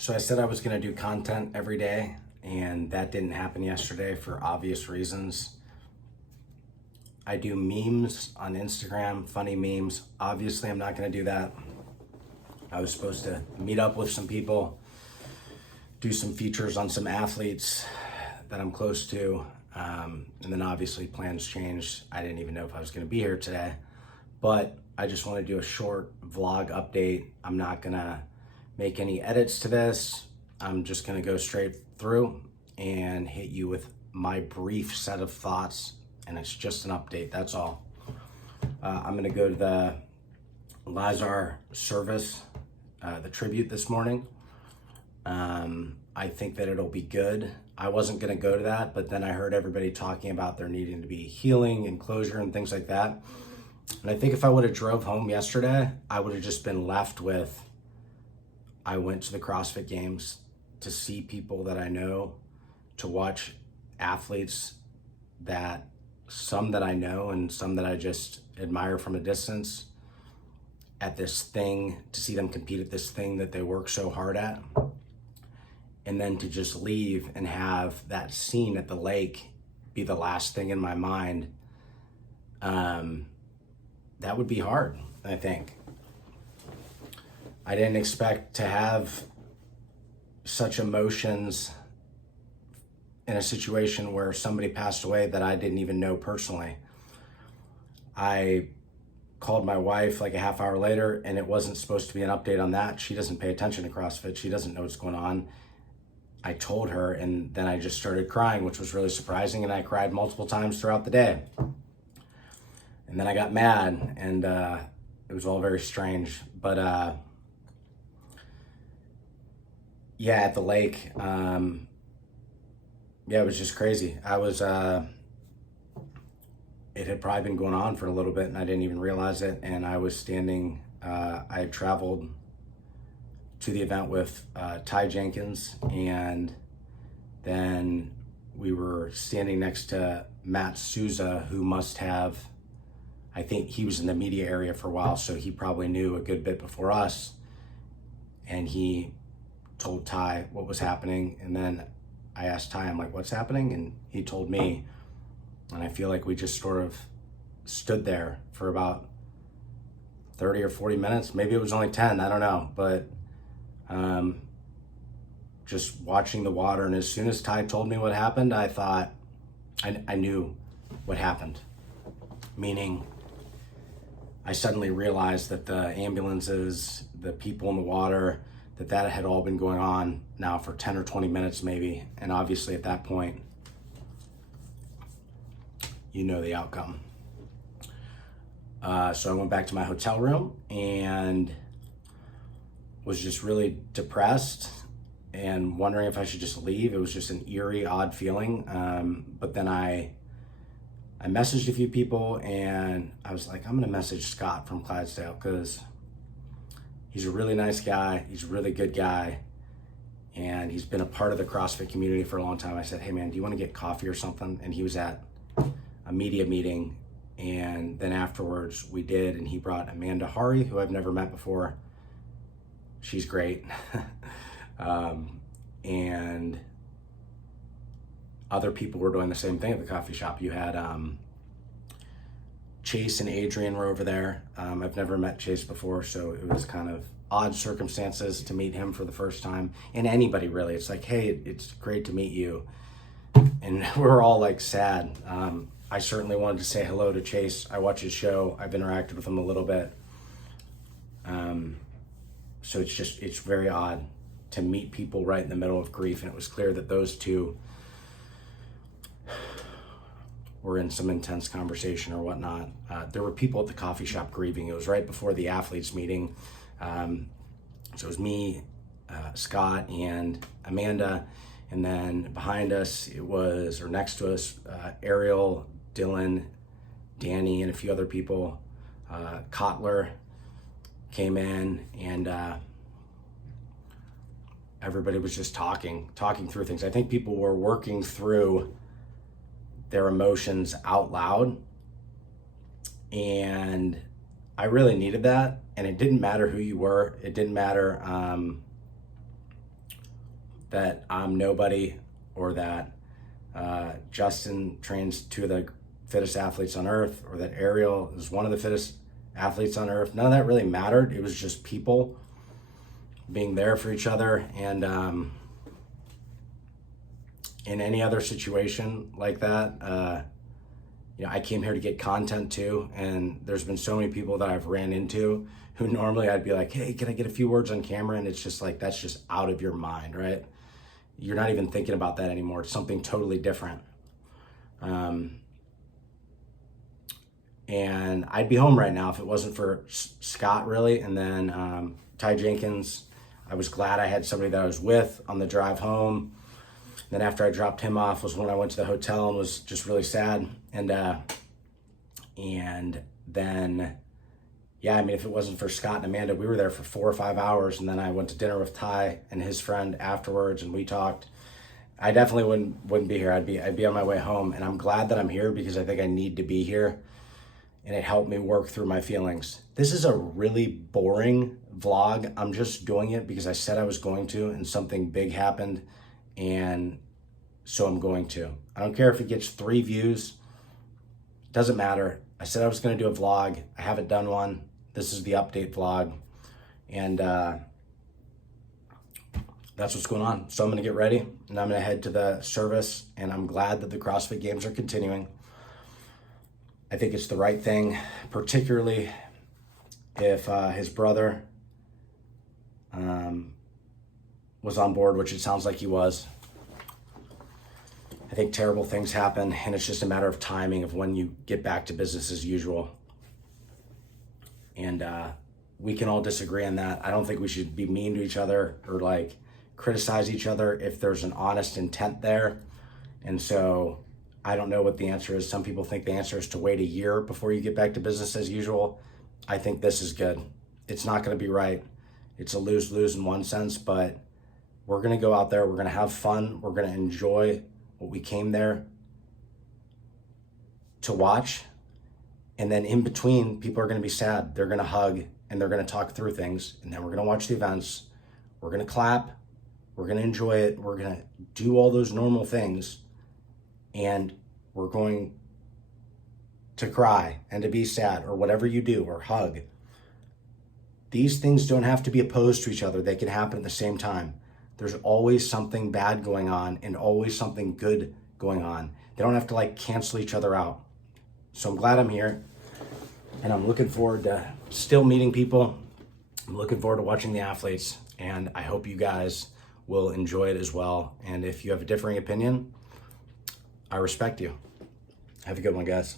So I said I was going to do content every day, and that didn't happen yesterday for obvious reasons. I do memes on Instagram, funny memes. Obviously, I'm not going to do that. I was supposed to meet up with some people, do some features on some athletes that I'm close to, and then obviously plans changed. I didn't even know if I was going to be here today, but I just want to do a short vlog update. I'm not going to make any edits to this. I'm just going to go straight through and hit you with my brief set of thoughts, and it's just an update, that's all. I'm going to go to the Lazar service, the tribute this morning. I think that it'll be good. I wasn't going to go to that, but then I heard everybody talking about there needing to be healing and closure and things like that. And I think if I would have drove home yesterday, I would have just been left with, I went to the CrossFit games to see people that I know, to watch athletes that some that I know and some that I just admire from a distance at this thing, to see them compete at this thing that they work so hard at. And then to just leave and have that scene at the lake be the last thing in my mind, that would be hard, I think. I didn't expect to have such emotions in a situation where somebody passed away that I didn't even know personally. I called my wife like a half hour later, and it wasn't supposed to be an update on that. She doesn't pay attention to CrossFit. She doesn't know what's going on. I told her, and then I just started crying, which was really surprising, and I cried multiple times throughout the day. And then I got mad, and it was all very strange. But yeah, at the lake, yeah, it was just crazy. I was, it had probably been going on for a little bit, and I didn't even realize it. And I was standing, I had traveled to the event with Ty Jenkins, and then we were standing next to Matt Souza, who must have, I think he was in the media area for a while, so he probably knew a good bit before us. And he told Ty what was happening, and then I asked Ty, I'm like, what's happening? And he told me, and I feel like we just sort of stood there for about 30 or 40 minutes. Maybe it was only 10, I don't know, but just watching the water. And as soon as Ty told me what happened, I thought, I knew what happened. Meaning, I suddenly realized that the ambulances, the people in the water, that had all been going on now for 10 or 20 minutes maybe. And obviously at that point, you know the outcome. So I went back to my hotel room and was just really depressed and wondering if I should just leave. It was just an eerie, odd feeling. But then I messaged a few people, and I was like, I'm gonna message Scott from Clydesdale, because he's a really nice guy. He's a really good guy. And he's been a part of the CrossFit community for a long time. I said, hey man, do you want to get coffee or something? And he was at a media meeting. And then afterwards we did, and he brought Amanda Hari, who I've never met before. She's great. And other people were doing the same thing at the coffee shop. You had Chase and Adrian were over there. I've never met Chase before, so it was kind of odd circumstances to meet him for the first time. And anybody really, it's like, hey, it's great to meet you. And we're all like sad. I certainly wanted to say hello to Chase. I watch his show. I've interacted with him a little bit. So it's very odd to meet people right in the middle of grief. And it was clear that those two were in some intense conversation or whatnot. There were people at the coffee shop grieving. It was right before the athletes meeting. So it was me, Scott, and Amanda. And then behind us, or next to us, Ariel, Dylan, Danny, and a few other people. Kotler came in, and everybody was just talking through things. I think people were working through their emotions out loud, and I really needed that. And it didn't matter who you were. It didn't matter that I'm nobody, or that Justin trains two of the fittest athletes on earth, or that Ariel is one of the fittest athletes on earth. None of that really mattered. It was just people being there for each other. And in any other situation like that, I came here to get content too. And there's been so many people that I've ran into who normally I'd be like, hey, can I get a few words on camera? And it's just like, that's just out of your mind, right? You're not even thinking about that anymore. It's something totally different. And I'd be home right now if it wasn't for Scott, really. And then Ty Jenkins, I was glad I had somebody that I was with on the drive home. Then after I dropped him off was when I went to the hotel and was just really sad. And then, yeah, I mean, if it wasn't for Scott and Amanda, we were there for 4 or 5 hours. And then I went to dinner with Ty and his friend afterwards, and we talked. I definitely wouldn't be here. I'd be on my way home. And I'm glad that I'm here because I think I need to be here. And it helped me work through my feelings. This is a really boring vlog. I'm just doing it because I said I was going to, and something big happened. And so I'm going to. I don't care if it gets 3 views. Doesn't matter. I said I was going to do a vlog. I haven't done one. This is the update vlog. And that's what's going on. So I'm going to get ready, and I'm going to head to the service. And I'm glad that the CrossFit Games are continuing. I think it's the right thing, particularly if his brother was on board, which it sounds like he was. I think terrible things happen, and it's just a matter of timing of when you get back to business as usual. And we can all disagree on that. I don't think we should be mean to each other or like criticize each other if there's an honest intent there. And so I don't know what the answer is. Some people think the answer is to wait a year before you get back to business as usual. I think this is good. It's not going to be right. It's a lose-lose in one sense, but we're going to go out there. We're going to have fun. We're going to enjoy what we came there to watch. And then in between, people are going to be sad. They're going to hug, and they're going to talk through things. And then we're going to watch the events. We're going to clap. We're going to enjoy it. We're going to do all those normal things. And we're going to cry and to be sad, or whatever you do, or hug. These things don't have to be opposed to each other. They can happen at the same time. There's always something bad going on and always something good going on. They don't have to like cancel each other out. So I'm glad I'm here, and I'm looking forward to still meeting people. I'm looking forward to watching the athletes, and I hope you guys will enjoy it as well. And if you have a differing opinion, I respect you. Have a good one, guys.